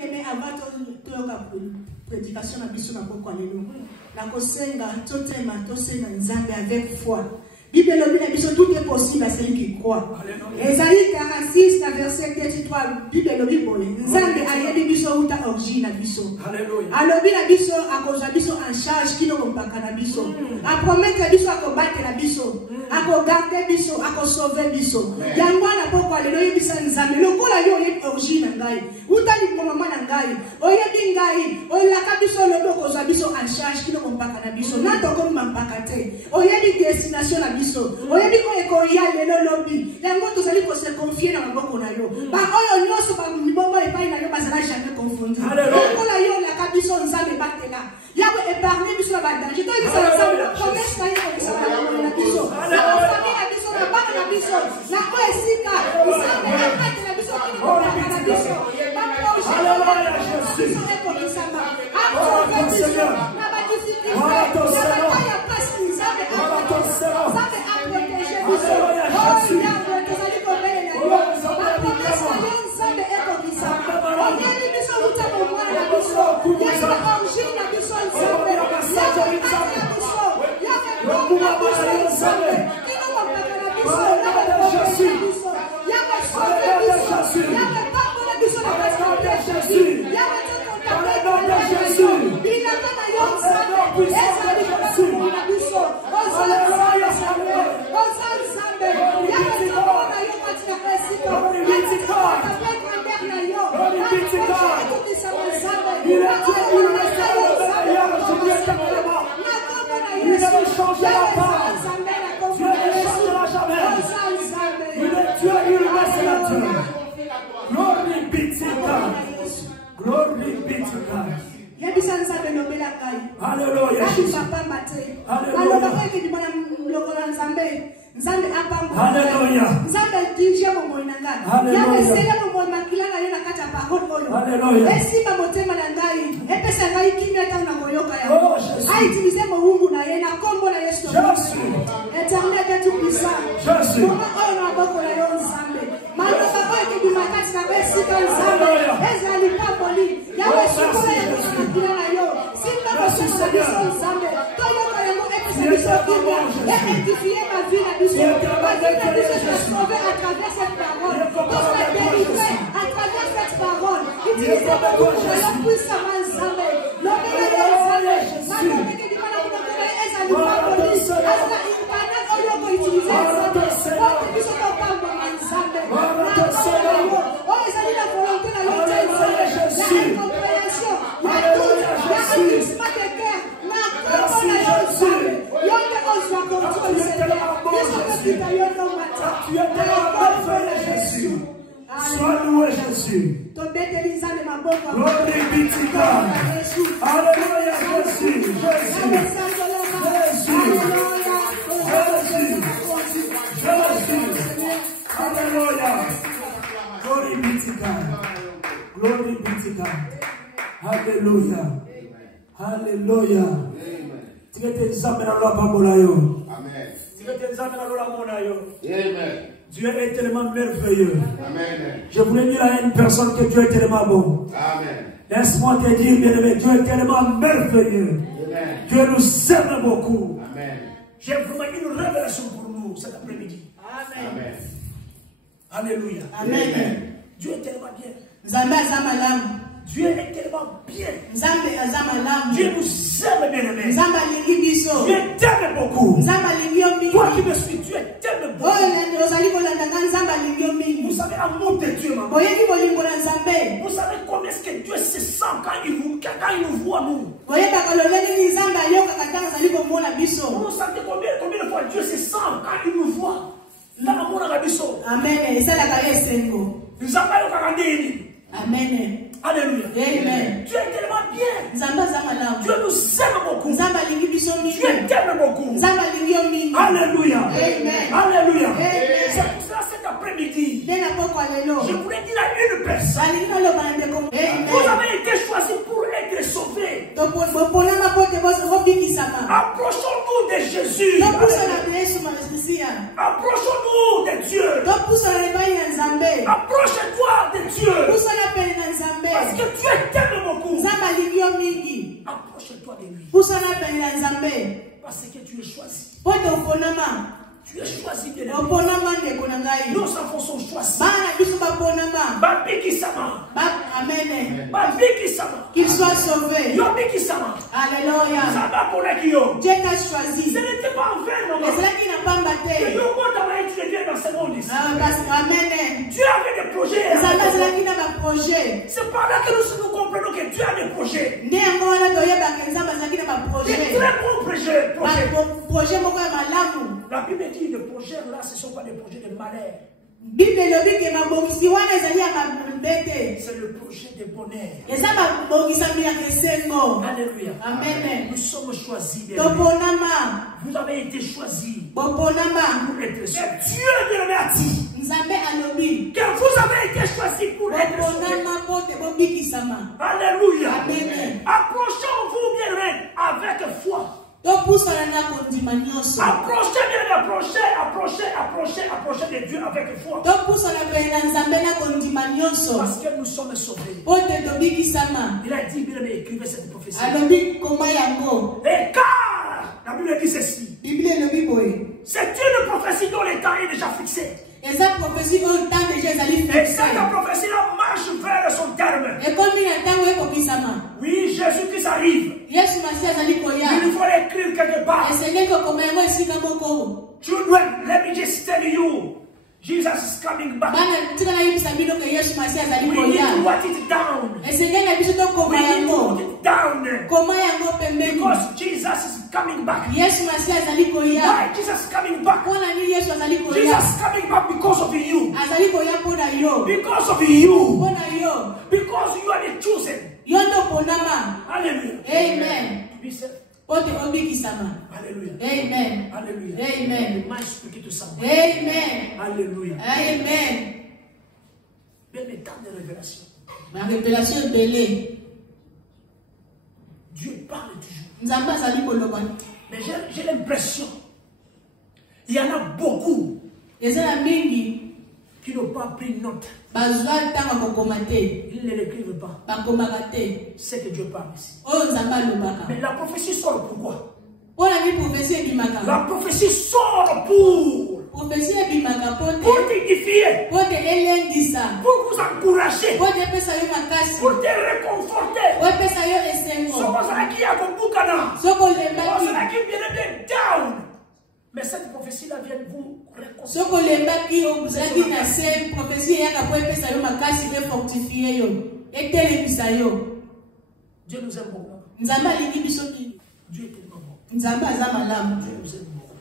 Mais avant la prédication, la avec foi. Bible tout est possible à celui qui croit. Ésaïe 46, verset 33, Bible Nzambe ayebi biso uta origine na biso. Alobi na biso akoza biso en charge kino kompaka na biso. A promettre biso akobate na biso. Akogarder biso, akosauver biso. Yango na pokwa lelo yebisa Nzambe lokola yo yebi origine ngai. Uta li mama na ngai. Oyebi ngai, olaka biso lobo koza biso en charge kino kompaka na biso. Na toko mpaka te. Oyebi destination na biso. Oyebi ko ekoya lelo lobi. Yango tozali ko se confier na maboko na yo. Ba oyo nyoso ba mibombo epai na yo bazala jamais confondu. Lokola yo la kabiso Nzambe batela. Yawe épargner biso na danger. To biso Nzambe la promesse na yo biso na biso. Na famille na biso na bana na biso. Na ko esika Nzambe akate na biso kini ko na biso. Ba proche Jésus eko kisama. Akoko biso na ba difficulté. Na ya passe Nzambe Nzambe a protégé biso. Oh Yawe tozali ko bele na yo. Ba promesse na yo Nzambe eko kisama. Oyeli biso uta mo mwana na biso. Yesa origine na biso Nzambe. Yawe ati na biso. Yawe bomba biso Nzambe. Kino mo paka na biso. Yawe protégé biso. Yawe sauve biso. Yawe pardonne biso na biso. Yawe toko tapé na Jésus. Bilaka na yo Nzambe. Ezali ko na biso. Ozala Nzambe. Ozala Nzambe. Yawe toko na yo katika esika. Yawe toko tapé grandeur na yo. Il a dit, il ne changera pas. Dieu ne changera jamais. Il est Dieu, il reste la terre. Glory be to God. Glory be to God. Hallelujah. Hallelujah. Édifier ma vie la biso. Ma vie la biso sera sauvée à travers cette parole. Donc je vais délivrer à travers cette parole. Utilisez mon nom pour la puissance Nzambe. L'homme de Nzambe. Ma femme qui dit que la puissance est à l'humain. Asla internet au lieu d'utiliser Nzambe. Votre biso ne parle pas Nzambe. Oh, ils ont la volonté de l'autre Nzambe. La incompréhension. La doute. La accusement de guerre. La compréhension. Tu es tellement parfait, Jésus. Sois loué, Jésus. Glory be to God. Alléluia, Jésus. Jésus. Alléluia. Glory be to God. Glory be to God. Alléluia. Alléluia. Dieu est tellement merveilleux. Amen. Je voulais dire à une personne que Dieu est tellement bon. Laisse-moi te dire, bien-aimé, Dieu est tellement merveilleux. Amen. Dieu nous aime beaucoup. J'ai vraiment une révélation pour nous cet après-midi. Amen. Alléluia. Amen. Dieu est tellement bien. Dieu est tellement bien. Dieu nous aime, bien-aimé. Dieu t'aime beaucoup. Toi qui me suis, Dieu t'aime beaucoup. Vous savez l'amour de Dieu, maman. Vous savez comment est-ce que Dieu se sent quand il nous voit, nous. Vous savez combien de fois Dieu se sent quand il nous voit. L'amour à la biso. Amen. Amen. Alléluia. Amen. Dieu est tellement bien. Dieu nous aime beaucoup. Dieu t'aime beaucoup. Alléluia. Amen. Alléluia. C'est pour cela cet après-midi, je voulais dire à une personne, vous avez été choisi pour être sauvé. Approchons-nous de Jésus. Approchons-nous de Dieu. Approche-toi de Dieu. Parce que Dieu t'aime beaucoup. Approche-toi de lui. Parce que tu es choisi. Tu es choisi de lui. Nos enfants sont choisis. Qu'il soit sauvé. Alléluia. Dieu t'a choisi. Ce n'était pas en vain, non? Et cela qui n'a pas battu. Amen. Dieu avait des projets. C'est par là que nous comprenons que Dieu a des projets. Des très bons projets. La Bible dit que les projets là, ce ne sont pas des projets de malheur. C'est le projet de bonheur. Alléluia. Amen. Nous sommes choisis. Vous avez été choisis pour être sauvés. Dieu de remercie que vous avez été choisis pour être sauvés. Alléluia. Approchons-vous bien avec foi. Approchez de Dieu avec foi. Parce que nous sommes sauvés. Il a dit, bien aimé, écrivez cette prophétie. Et car, la Bible dit ceci. C'est une prophétie dont le temps est déjà fixé. Et cette prophétie-là marche vers son terme. Oui, Jésus-Christ arrive. Il faut l'écrire quelque part. Children, let me just tell you. Jesus is coming back. We need to write it down. We need to put it down. Because Jesus is coming back. Why Jesus is coming back? Jesus is coming back because of you. Because of you. Because you are the chosen. Hallelujah. Amen. To be saved. Hallelujah. Amen. Hallelujah. Amen. Amen. Might speak to someone. Amen. Hallelujah. Amen. Mais le temps de révélation. La révélation est belle. Dieu parle toujours. Mais j'ai l'impression, il y en a beaucoup qui n'ont pas pris note. Ils ne l'écrivent pas. C'est que Dieu parle ici. Mais la prophétie sort pourquoi? La prophétie sort pour t'édifier, pour vous encourager, pour te réconforter. Mais cette prophétie-là vient vous réconforter. Dieu nous aime beaucoup. Dieu est tellement bon. Dieu nous aime beaucoup.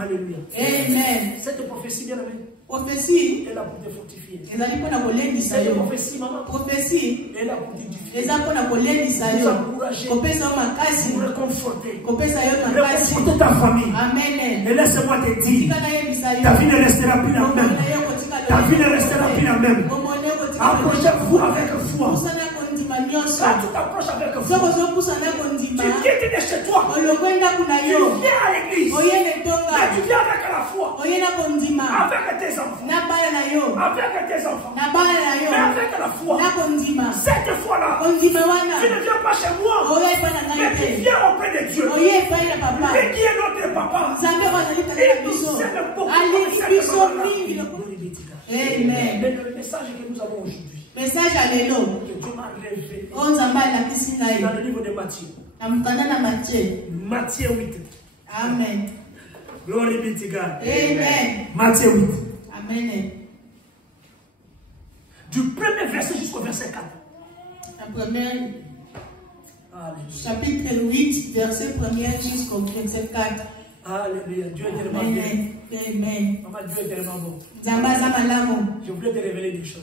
Alléluia. Amen. Cette prophétie, bien aimée, prophétie est là pour te fortifier. Cette prophétie, maman, prophétie est là pour t'édifier, pour t'encourager, pour réconforter, réconforter ta famille. Amen. Et laisse-moi te dire, ta vie ne restera plus la même. Ta vie ne restera plus la même. Approchez-vous avec foi. Quand tu t'approches avec foi, tu quittes de chez toi. Tu viens à l'église. Mais tu viens avec la foi. Avec tes enfants. Avec tes enfants. Mais avec la foi. Cette foi-là, tu ne viens pas chez moi. Mais tu viens auprès de Dieu. Et qui est notre papa? Il nous aime beaucoup. Amen. Mais le message que nous avons aujourd'hui, message à l'élo. que Dieu m'a révélé Dans le livre de Matthieu. Matthieu 8. Amen. Glory be to God. Amen. Matthieu 8. Amen. Du premier verset jusqu'au verset 4. Chapitre 8, verset 1er jusqu'au verset 4. Alléluia. Dieu est tellement bien. Amen. Maman, Dieu est tellement bon. Je voulais te révéler des choses.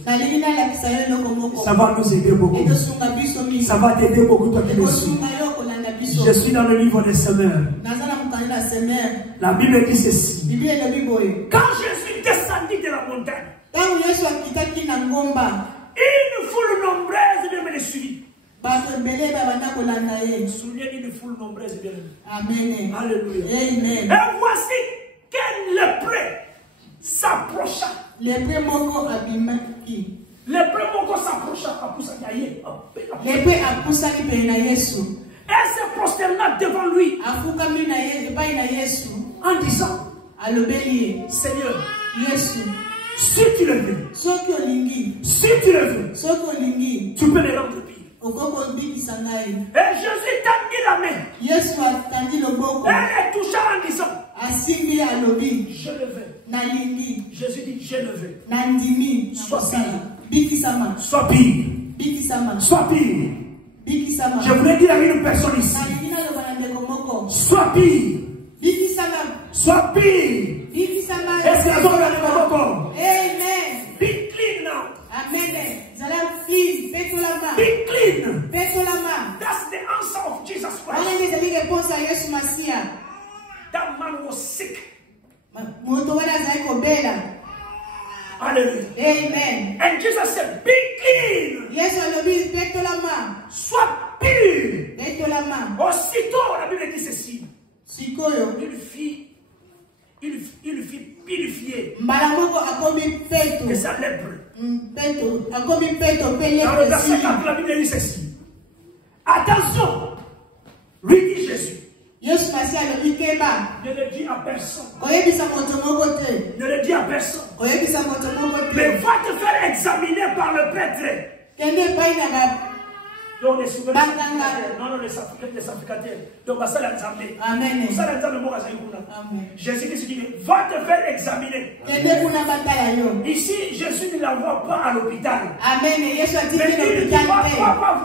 Ça va nous aider beaucoup. Ça va t'aider beaucoup, toi qui me suis. Je suis dans le livre des semeurs. La Bible dit ceci. Quand Jésus descendit de la montagne, une foule nombreuse de me suivit. Souviens une foule nombreuse de Amen. Alléluia. Amen. Et voici qu'un lépreux s'approcha. Lépreux Lepe apusaki pe na Yesu. Elle se prosterna devant lui Afukami na Yesu. en disant, alobeli Seigneur, Yesu, si tu le veux, soki olingi, si tu le veux, soki olingi, tu peux les rendre pire. okoko bikisa ngai. Et Jésus tendit la main. Yesu atandi loboko. Elle les toucha en disant, asimbi alobi, je le veux. nalingi. Jésus dit, je le veux. Nandimi. Sois pire. Bikisama. Sois pire. Bikisama. Sois pire. Bikisama. Je voulais dire à une personne ici, sois pire. Bikisama. Sois pire. Bikisama. Est-ce que vous avez Amen. Be clean now. Amen. Zala clean. Petolama. Be clean. Petolama. That's the answer of Jesus Christ. Wale ndezali réponse à Yesu Masia. That man was sick. Moto wala zai kobela. Hallelujah. Amen. And Jesus said, be clean. Yesu alobi petolama. Sois pure. Petolama. Aussitôt, la Bible dit ceci. Sikoyo. Il fit purifier Mbalamoko akomi peto. de sa lèpre. Peto. Akomi peto. Dans le verset 4, la Bible dit ceci. Attention, lui dit Jésus. Yesu Masia alobi keba. Ne le dis à personne. Koyebisa moto moko te. Ne le dis à personne. Koyebisa moto moko te. Mais va te faire examiner par le prêtre. Kende pai na ba. Donc les souverains. Banganga. Non, les sacrificateurs. Donc, ça l'a examiné. Amen. Ça l'a examiné. Amen. Jésus-Christ dit, va te faire examiner. Kende kuna batala yo. Ici, Jésus ne l'envoie pas à l'hôpital. Amen. Yesu a dit Mais que il l'hôpital va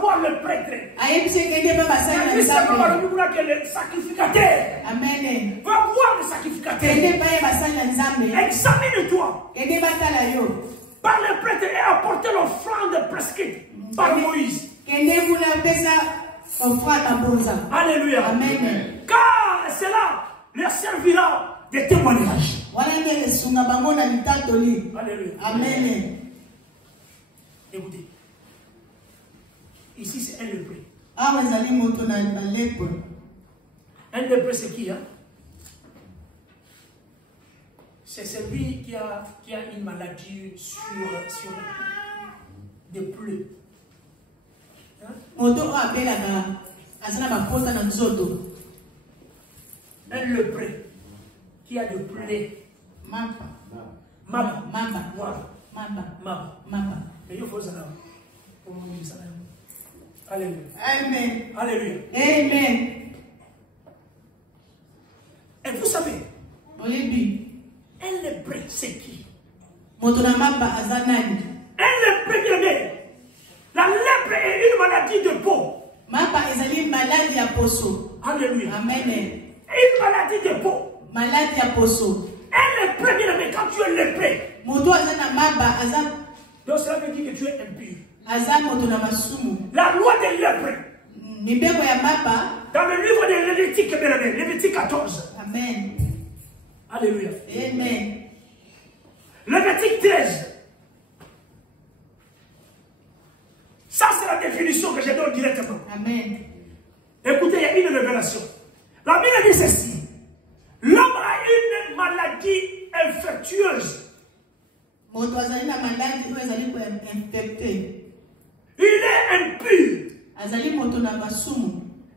voir le prêtre. ayebise kende pa basala Il nzambe. que le sacrificateur. Amen. Va voir le sacrificateur. Kende pa basala nzambe. Examine-toi. Kende batala yo. Par le prêtre et apporter l'offrande prescrite par Moïse. Kende kuna pesa offrande bonza. Alléluia. Amen. Car cela leur servira de témoignage. Alléluia. Amen. Écoutez. Ici, c'est un lépreux. Un lépreux, c'est qui, hein? C'est celui qui a une maladie sur des plaies. Hein? Un lépreux qui a des plaies. Mamba. Mais il faut ça. Alléluia. Amen. Alléluia. Amen. Et vous savez, un lépreux, c'est qui? Un lépreux, bien. La lèpre est une maladie de peau. Alléluia. Amen. Une maladie de peau. Maladie à poso. Un lépreux, bien aimé, quand tu es lépreux, donc cela veut dire que tu es impur. La loi des lépreux. Dans le livre de Lévitique, bien aimé, Lévitique 14. Amen. Alléluia. Amen. Lévitique 13. Ça, c'est la définition que je donne directement. Amen. Écoutez, il y a une révélation. La Bible dit ceci. L'homme a une maladie infectieuse. Il est impur. Et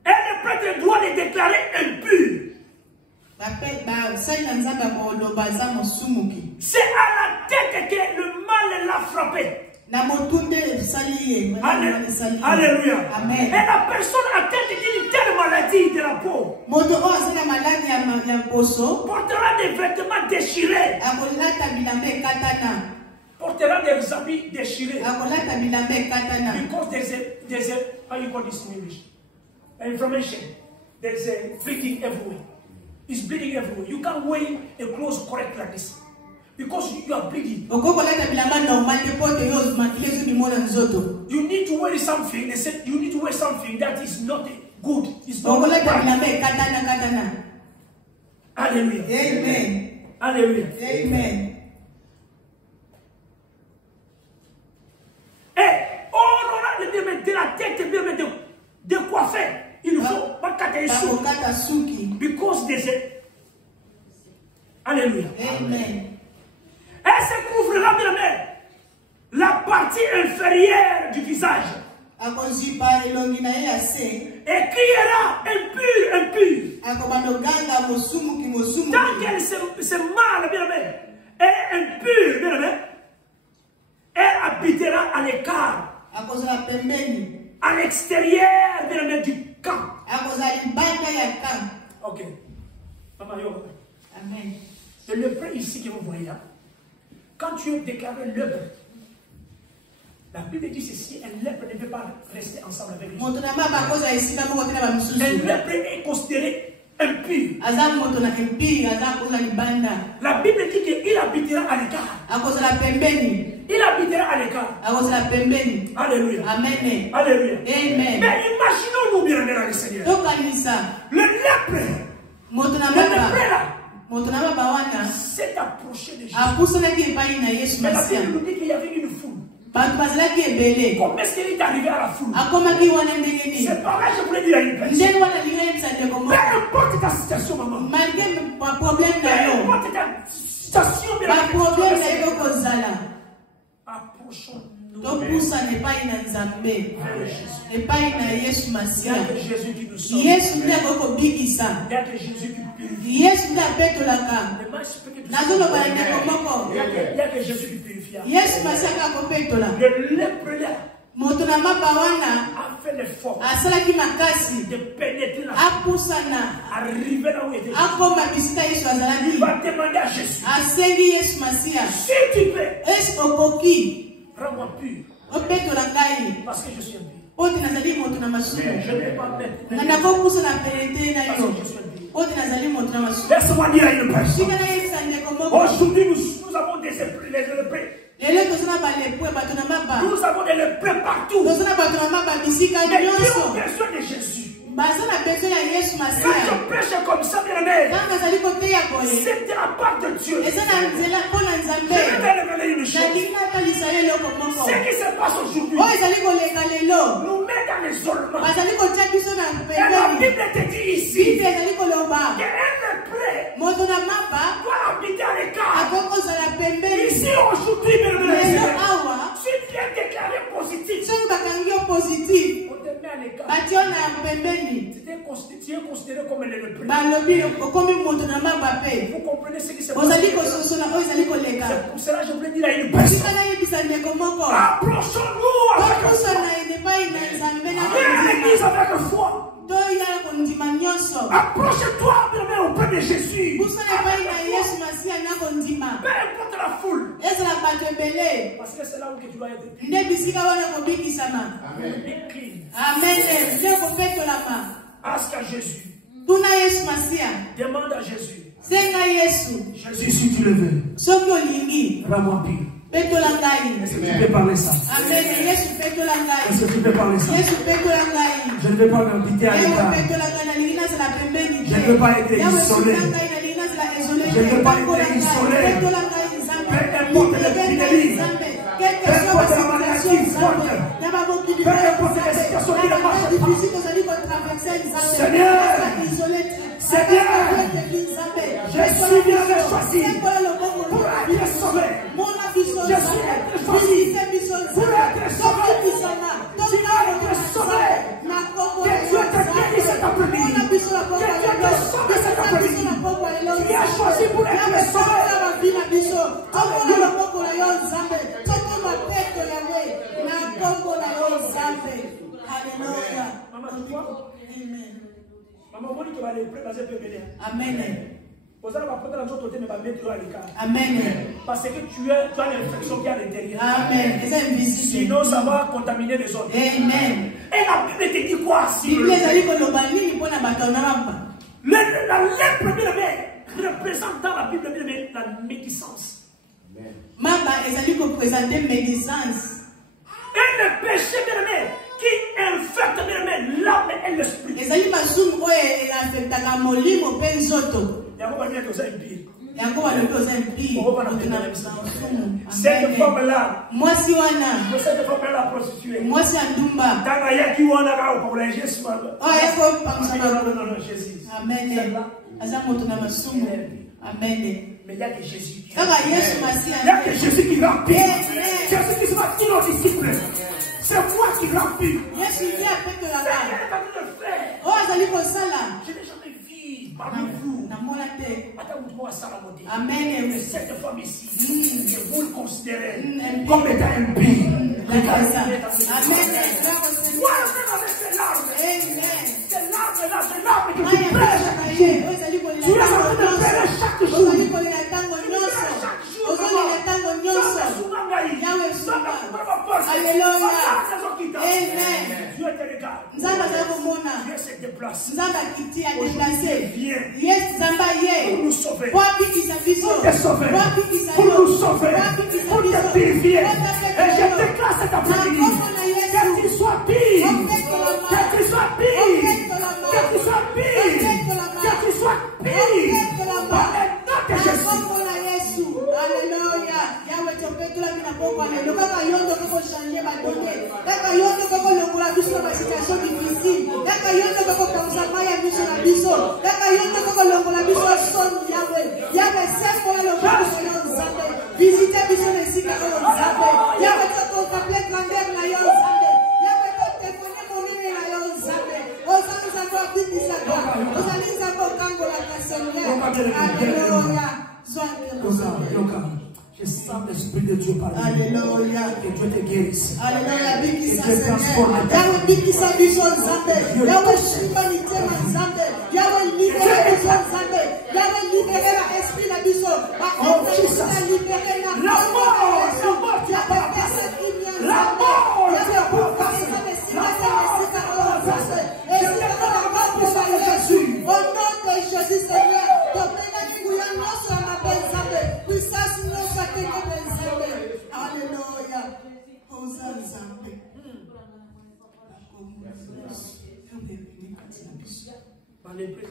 le prêtre doit le déclarer impur. C'est à la tête que le mal l'a frappé. Alléluia. Amen. Et la personne atteinte d'une telle maladie de la peau portera des vêtements déchirés, portera des habits déchirés. Because there's a how you call this in English? Inflammation. There's a bleeding everywhere. It's bleeding everywhere. You can't wear a clothes correct like this. Because you are bleeding. You need to wear something. They said you need to wear something that is not good. It's not right. Alléluia. Amen. Alléluia. Amen. Et on aura de la tête de coiffer. Il faut pas cater because there's a... Alléluia. Amen. Elle se couvrira bien. la partie inférieure du visage. Et criera impur. Tant qu'elle se mal, bien aimé, elle est impure, bien aimé, elle habitera à l'écart, à l'extérieur, bien aimé, du camp. Ok. Amen. Le lépreux ici que vous voyez, quand tu es déclaré lépreux, la Bible dit ceci, un lépreux ne peut pas rester ensemble avec les autres. Un lépreux est considéré impur. La Bible dit qu'il habitera à l'écart. Il habitera à l'écart. Alléluia. Amen. Alléluia. Amen. Mais imaginons-nous bien le Seigneur. Le lépreux. Le lépreux là s'est approché de Jésus. Mais la Bible nous dit qu'il y avait une foule. Comment est-ce qu'il est arrivé à la foule? C'est par là que je voulais dire à une personne. Peu importe ta situation, maman. Peu importe ta situation, approchons-nous. Il y a Jésus qui nous sauve. Il y a Jésus qui purifie. Il y a Jésus qui purifie. Le lépreux là a fait l'effort de pénétrer la foule, arriver là où il était. Il va demander à Jésus, si tu peux, rends-moi pur, parce que je suis impur. Je ne vais pas mettre laisse-moi dire à une personne. Aujourd'hui, nous avons des lépreux. Nous avons des lépreux partout. Mais qui ont besoin de Jésus. Quand je prêche comme ça, bien aimé, c'est de la part de Dieu. Je vais te révéler une chose. Ce qui se passe aujourd'hui nous met dans l'isolement. Et la Bible te dit ici qu'un lépreux doit habiter à l'écart. Ici aujourd'hui, bien aimé, si tu es déclaré positif, on te met à l'écart. Tu es considéré comme un lépreux. Vous comprenez ce qui se passe? C'est pour cela que je voulais dire à une personne, approchons-nous avec foi. Viens à l'église avec foi. Approche-toi auprès de Jésus. Peu importe la foule. Parce que c'est là où tu dois être. Amen. Ask à Jésus. Demande à Jésus. Jésus, si tu le veux, rends-moi pur. Est-ce que tu peux parler ça? Est-ce que tu peux parler ça? Je ne veux pas m'habiter à l'état. Je ne veux pas être isolé. Je ne veux pas être isolé. Peu importe l'épidémie. Peu importe la maladie forte. Peu importe la situation qui ne marche pas. Seigneur, je suis bien choisi pour être sauvé. Je suis choisi pour être sauvé. Tu vas être sauvé. Que Dieu te guérisse cet après-midi. Que Dieu te sauve cet après-midi. Tu es choisi pour être sauvé. Amen. Amen. Parce que tu as l'infection qui est à l'intérieur. Amen. Sinon, ça va contaminer les autres. Amen. Et la Bible te dit quoi? La lèpre, bien aimé, représente dans la Bible, bien aimé, la médisance. Mamba ezali représenter médisance. Et le péché, bien aimé, qui infecte, bien aimé, l'âme et l'esprit. Ezali masumu oyo affectaka molimo pe nzoto. Cette femme-là, moi si wana, cette femme-là prostituée. moi si andumba. Tanga yaki wana ka pour les Jésus. Oh, est-ce que non, Jésus. Amen. Amen. Mais il y a que Jésus qui Il y a que Jésus qui remplit. Jésus qui sera tous nos disciples. C'est moi qui remplis. Je n'ai jamais vu parmi vous. Amen. Mais cette femme ici, vous le considérez comme étant un billet. Amen. C'est l'arbre-là, c'est l'arbre que tu prêches chaque jour. Tu es en train de prêcher chaque jour. Alléluia. Amen. Dieu te regarde. Dieu se déplace. Yes, pour nous sauver. Pour te sauver. Pour nous sauver. Pour te purifier. Et je déclare cet après-midi que tu sois pire. Que tu sois pire. Que tu sois pire. Que tu sois pire. Par le nom de Jésus. Alléluia. Yahweh, tu peux tout la vie pour aller. Le papa yondo peut changer ma donnée. D'accord, yondo peut longola biso ma situation difficile. D'accord, yondo peut penser à ya biso na biso. D'accord, yondo peut longola biso son Yahweh. Yahweh, c'est pour le monde de Nzambe. Visiter biso les sites de Nzambe. Yahweh, tu contempler grandeur na yo Nzambe. Yahweh, tu témoigner mon nom na yo Nzambe. Osani Nzambe biti saka. Osani Nzambe kangola kasonga. Alléluia. Je sens l'Esprit de Dieu parler. Alléluia. Que Dieu te guérisse. Alléluia. Que Dieu transforme ta vie. Yahweh bikisa biso Nzambe. Yahweh humanité ma Nzambe. Yahweh libérer biso Nzambe. Yahweh libérer l'esprit na biso. La libérer na la mort. La mort. Au nom de Jésus Seigneur. Alléluia.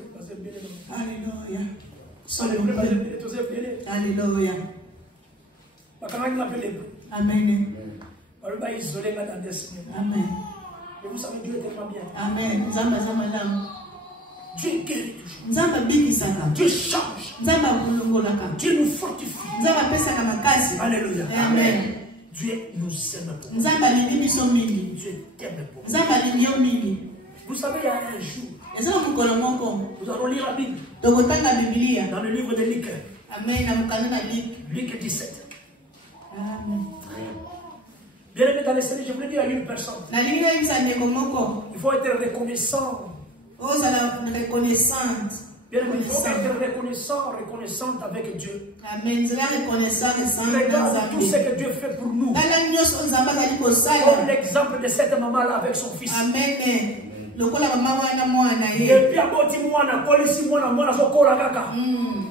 Alléluia. Amen. Amen. Et vous savez, Dieu est tellement bien. Amen. Dieu guérit toujours. Dieu change. Dieu nous fortifie. Alléluia. Amen. Dieu nous aime pour nous. Dieu t'aime pour nous. Vous savez, il y a un jour, nous allons lire la Bible. Dans le livre de Luc. Luc 17. Amen. Bien aimé dans les Seigneur, je voulais dire à une personne. Il faut être reconnaissant. Bien aimé, il faut être reconnaissante avec Dieu. Amen. Regarde tout ce que Dieu fait pour nous. Comme l'exemple de cette maman-là avec son fils. Amen. Et puis à boti mwana, polisi mwana sokola kaka.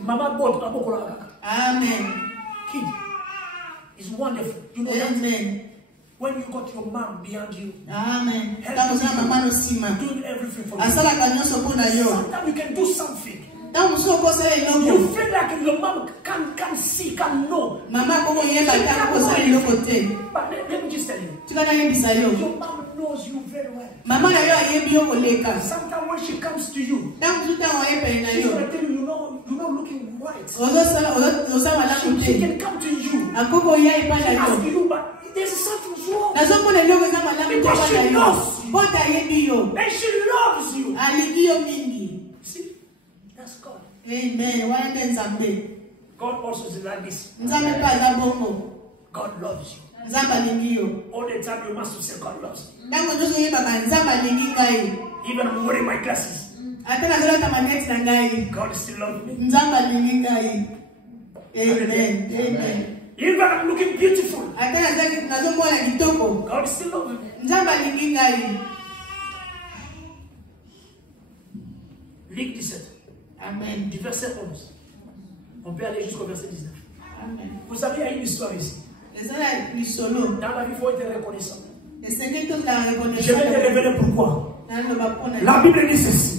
Maman boti abokola kaka. Amen. Kid is wonderful. You know that? Amen. When you got your mom behind you. Amen. Doing everything for you. Sometimes you can do something. You feel like your mom can see, can know. But let me just tell you. Your mom knows you very well. Sometimes when she comes to you, she's going to tell you, you're not looking right. She can come to you. She ask you, but there's something wrong. Because she knows you. And she loves you. See? That's God. Amen. God also is like this. God loves you. All the time you must say God loves you. Even I'm wearing my glasses. God still loves me. Amen. Amen. Even I'm looking beautiful. God still loves me. Luc 17. Amen. Du verset 11. On peut aller jusqu'au verset 19. Amen. Vous savez, il y a une histoire ici. Dans la vie, il faut être reconnaissant. Je vais te révéler pourquoi. La Bible dit ceci.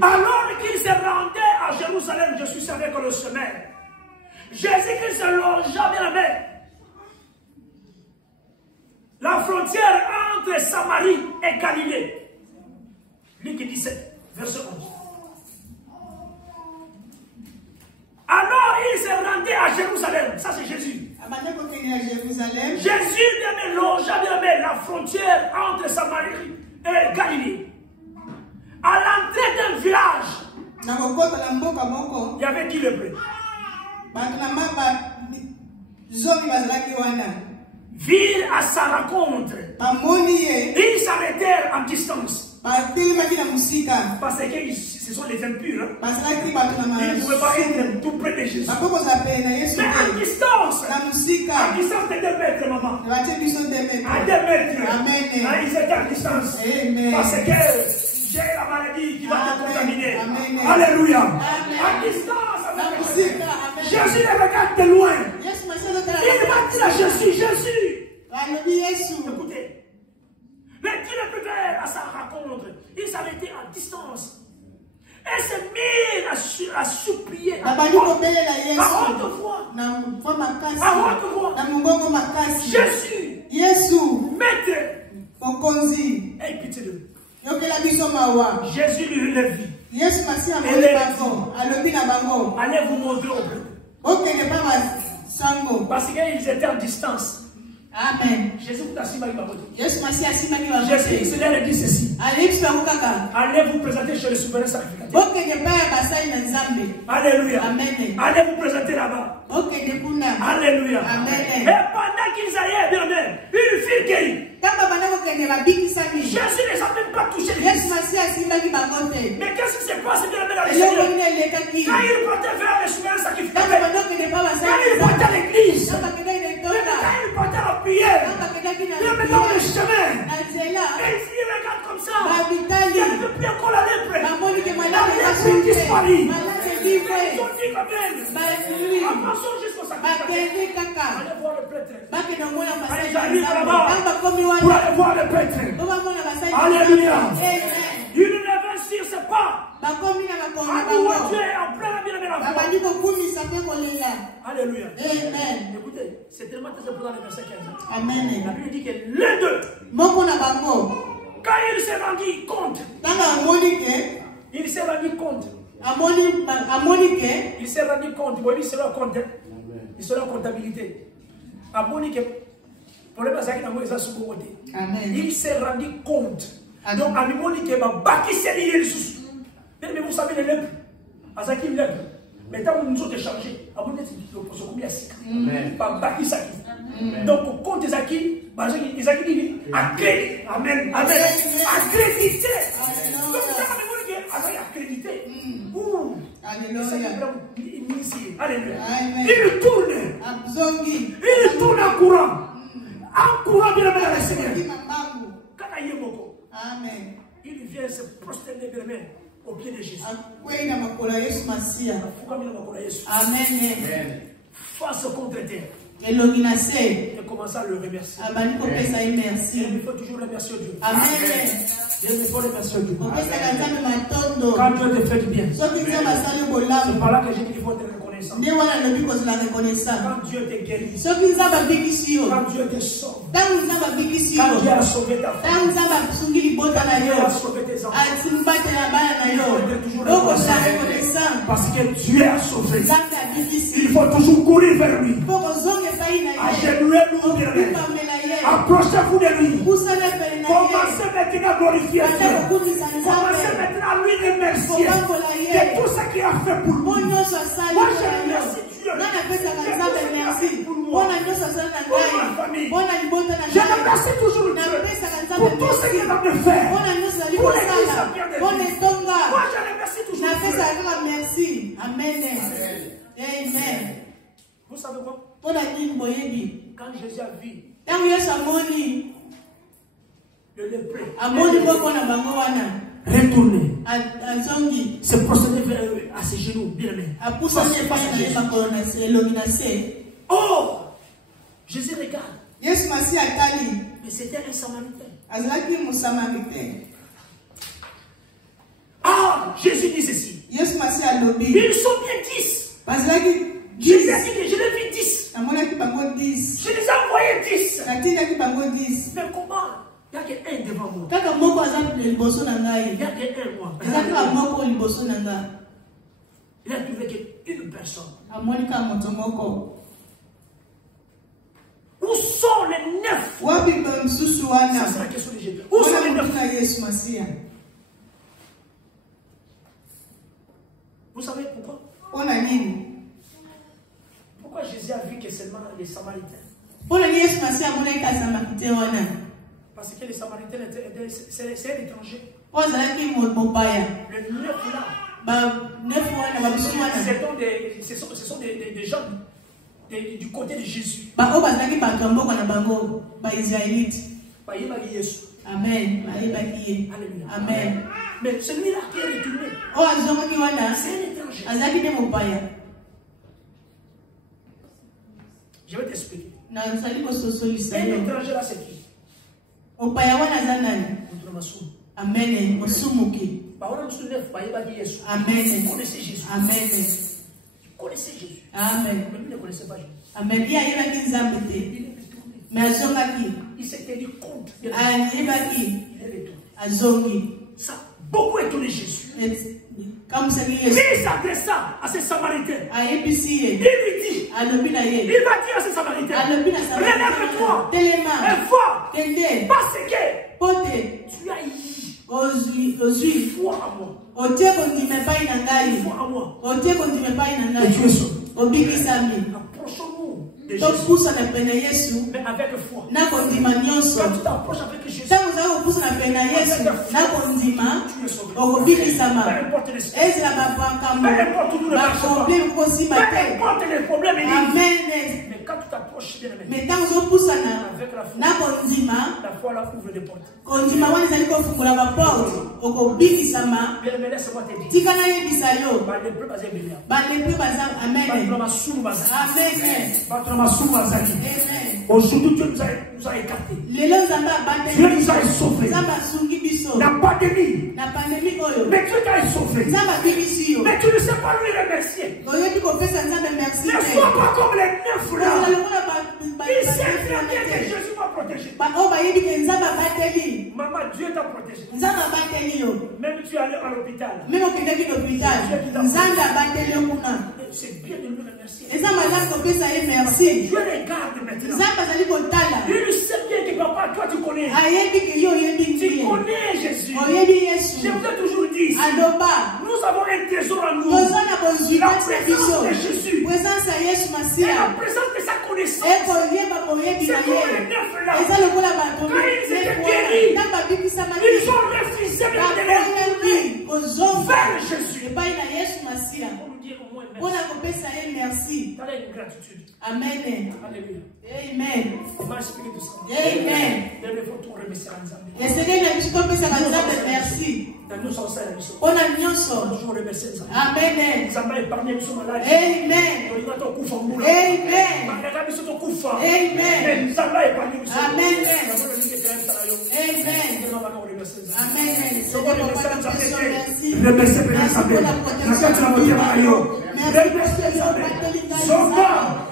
Alors qu'il se rendait à Jérusalem, je suis avec le chemin. Jésus-Christ se longea bien la mer. La frontière entre Samarie et Galilée. Luc 17, verset 11. il se rendait à Jérusalem, ça c'est Jésus. Jésus ne longeait jamais la frontière entre Samarie et Galilée. À l'entrée d'un village, il y avait qui le près? Ville à sa rencontre. Ils s'arrêtèrent en distance. Parce que ce sont les impurs. Hein? Ils ne pouvaient pas être tout près de Jésus. Mais à distance. À distance de 2 mètres, maman. À 2 mètres. Amen. Ils étaient à distance. Amen. Parce que j'ai la maladie qui va te contaminer. Amen. Alléluia. Amen. À distance. Jésus les regarde de loin. Il va dire à Jésus, Jésus. Écoutez. Mais Dieu le préfère à sa rencontre. Il s'arrêtait à distance. Et se mit à supplier à haute voix. Jésus, Maître, aie pitié de nous. Jésus lui le vit. Allez vous montrer au bleu. Parce qu'ils étaient en distance. Amen. Jésus il dit ceci. Allez vous présenter chez le souverain sacrificateur. Alléluia. Amen. Allez vous présenter là-bas. Alléluia. Amen. Et pendant qu'ils allaient, bien même, une fille guérie. Jésus ne les a même pas touchés. Mais qu'est-ce qui se passe bien dans les Seigneur? Quand il partait vers le souverain sacrificateur, quand il partait à l'église, quand il partait à la prière, il met dans le chemin. Et il regarde comme ça. Il ne peut plus encore la lèpre. La lèpre disparue. Ils ont dit quand même. En passant jusqu'au sacrificateur. Allez voir le prêtre. Allez, j'arrive là-bas pour aller voir le prêtre. Alléluia. Il ne levait sur ses pas. Alléluia. Amen. Écoutez, c'est tellement très important le verset 15. Amen. La Bible dit que l'un d'eux, quand il s'est rendu compte, il s'est rendu compte, il sera en comptabilité. Il s'est rendu compte. Donc, à Monique, mais vous savez, les lèvres, à ça qui lèvre, mais tant que nous sommes échangés, à vous êtes donc, au compte des acquis, les acquis, accrédité. Amen. Amen. Accrédité. Donc, vous avez accrédité. Alléluia. Il tourne en courant. En courant, bien le Seigneur. Amen. Il vient se prosterner au pied de Jésus. Amen. Face contre terre. Et commence à le remercier. Il faut toujours remercier Dieu. Amen. Il faut remercier Dieu. Quand Dieu te fait du bien, c'est par là que j'ai dit qu'il faut être reconnaissant. Quand Dieu te guérit, quand Dieu te sauve, quand Dieu a sauvé ta femme, quand Dieu a sauvé tes enfants, il faut être toujours reconnaissant. Parce que Dieu a sauvé. Il faut toujours courir vers lui. Agenouillez-vous vers lui. Approchez-vous de lui. Commencez maintenant à glorifier Dieu. Commencez maintenant à lui remercier de tout ce qu'il a fait pour nous. Moi, je remercie Dieu. Pour ma famille. Je remercie toujours Dieu pour tout ce qu'il a fait. Pour l'église. Moi, je remercie toujours Dieu. Amen. Amen. Vous savez quoi? Quand Jésus a vu le lépreux retourner, se procéder à ses genoux, bien aimé. Oh, Jésus regarde. Mais c'était un Samaritain. Ah, Jésus dit ceci. Ils sont bien 10. Jésus a dit que je l'ai vu 10. Je les ai envoyés 10. Mais comment? Il n'y a qu'un devant moi. Il n'y a qu'un moi. Il a trouvé qu'une personne. Où sont les 9? Ça c'est la question de Jésus. Où sont les 9? Vous savez pourquoi? Pourquoi Jésus a vu que seulement les Samaritains? Parce que les Samaritains, c'est un étranger. Le 9 là, ce sont des gens du côté de Jésus. Amen. Amen. Mais celui-là qui est retourné, c'est un étranger. Je vais t'expliquer. Un étranger là, c'est qui? Amen. Amen. Vous connaissez Jésus. Amen. Vous connaissez Jésus. Amen. Mais vous ne connaissez pas Jésus. Amen. Il s'est tenu compte. Il est retourné. Ça, beaucoup étonné Jésus. Il s'adressa à ces Samaritains. Il lui dit, il va dire à ces Samaritains, relève-toi et vois, parce que tu as eu foi à moi. Foi à moi. Et tu es sauvé. Approchons-nous de Jésus, mais avec foi. Quand tu t'approches avec Jésus, tu es sauvé. Peu importe les situations, peu importe où nous le marchons, peu importe les problèmes, mais quand tu t'approches bien avec la foi, la foi là ouvre des portes. Bien, mais laisse-moi te dire, aujourd'hui Dieu nous a écartés. Dieu nous a sauvés. La pandémie. Mais Dieu t'a sauvé. Mais tu ne sais pas lui remercier. Ne sois pas comme les 9 là. Il sait très bien que Jésus m'a protégé. Maman, Dieu t'a protégé. Même tu es allé à l'hôpital. C'est bien de lui remercier. Dieu regarde maintenant. Il sait bien que papa, toi tu connais. Tu connais Jésus. Je vous ai toujours dit, nous avons un trésor en nous. La présence de Jésus. Et la présence de sa connaissance. C'est comme les 9 là. Quand ils étaient guéris, ils ont refusé de venir vers Jésus. Pour nous dire au moins merci. Dans la gratitude. Amen. Alléluia. Amen. Comment expliquer tout ça? Amen. Merci. Dans nos enseignes, on a toujours remercier ça. Amen. Nous avons épargné nos malades. Amen. Amen.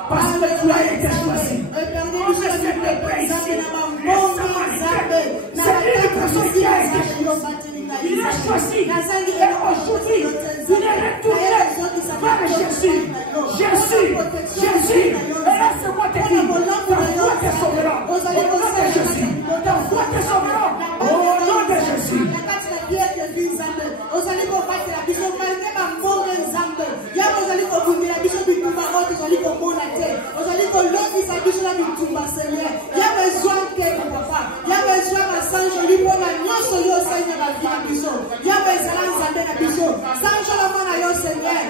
Parce que tu as été choisi. Il a choisi. Et aujourd'hui, il est retourné vers Jésus. Jésus. Et laisse-moi te dire, ta foi te sauvera. Au nom de Jésus. Ta foi te sauvera. Au nom de Jésus. Seigneur,